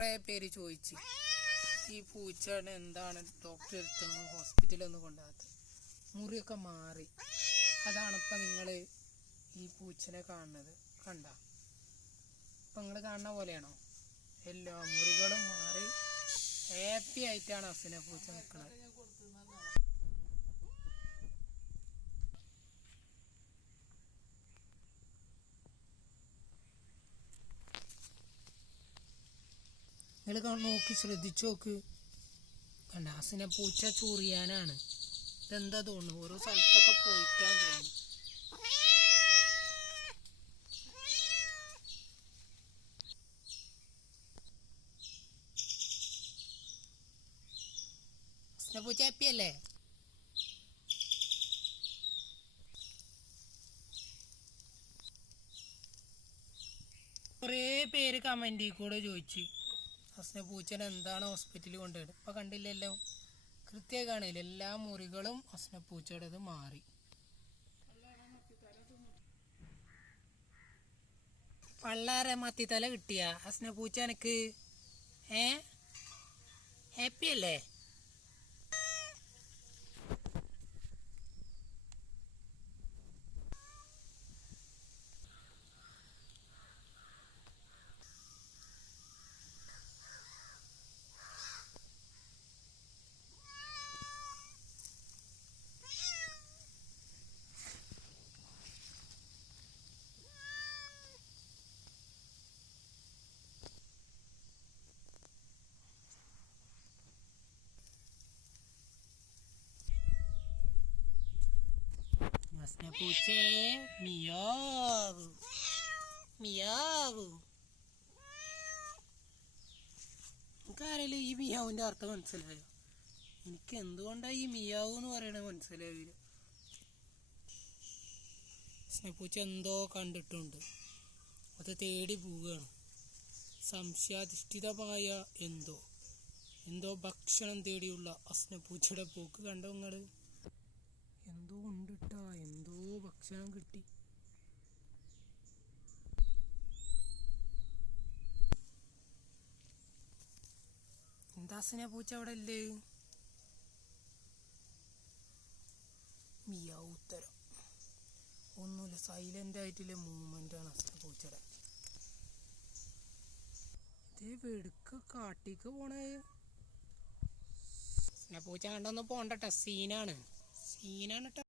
കുറേ പേര് ചോദിച്ചു ഈ പൂച്ചയാണ് എന്താണ് ഡോക്ടർ എടുത്തൊന്നും ഹോസ്പിറ്റലൊന്നും കൊണ്ടുപോകാത്തത് മുറിയൊക്കെ മാറി. അതാണ് ഇപ്പം നിങ്ങൾ ഈ പൂച്ചനെ കാണുന്നത്. കണ്ട? ഇപ്പം നിങ്ങൾ കാണുന്ന പോലെയാണോ? എല്ലാ മുറികളും മാറി. ഹാപ്പി ആയിട്ടാണ് അസിനെ പൂച്ച നിൽക്കുന്നത് നിങ്ങൾ നോക്കി ശ്രദ്ധിച്ചു നോക്ക്. കണ്ട അസിനെ പൂച്ച ചൊറിയാനാണ്. ഇതെന്താ തോന്നുന്നു? ഓരോ സ്ഥലത്തൊക്കെ പോയിട്ടാന്ന് തോന്നുന്നു. അസിനെ പൂച്ച ഹാപ്പിയല്ലേ? കുറേ പേര് കമന്റിൽ കൂടെ ചോദിച്ചു. അസ്ന പൂച്ചനെ എന്താണ് ഹോസ്പിറ്റലിൽ കൊണ്ടുപോയത്? ഇപ്പം കണ്ടില്ലല്ലോ കൃത്യമായി കാണില്ല എല്ലാ മുറികളും അസ്ന പൂച്ചയുടേത് മാറി. പള്ളാരെ തല കിട്ടിയ? അസ്ന പൂച്ച എനിക്ക് ഏ? ഹാപ്പി അല്ലേ? അസ്ന പൂച്ചേ മിയാവു മിയാവു ഈ മിയാവിന്റെ അർത്ഥം മനസ്സിലായോ? എനിക്ക് എന്തുകൊണ്ടാണ് ഈ മിയാവു എന്ന് പറയണത് മനസ്സിലായില്ല. സ്നേഹപൂച്ച എന്തോ കണ്ടിട്ടുണ്ട്. അത് തേടി പോവുകയാണ്. സംശയാധിഷ്ഠിതമായ എന്തോ. എന്തോ ഭക്ഷണം തേടിയുള്ള അസ്നപ്പൂച്ചയുടെ പോക്ക് കണ്ടോ നിങ്ങൾ? എന്തോ ഉണ്ട് ഉണ്ടിട്ടാ. എന്തോ ഭക്ഷണം കിട്ടി. എന്താസിനെ പൂച്ച അവിടെ ഇല്ലേ? മിയാ ഉത്തരം. ഒന്നുമില്ല സൈലന്റ് ആയിട്ടുള്ള മൂവ്മെന്റ് ആണ് അസ്ന പൂച്ചയുടെ. ഇതേ വെടുക്ക കാട്ടിക്ക് പോണേ. പൂച്ച കണ്ടൊന്ന് പോണ്ടട്ടെ. സീനാണ് සීනනට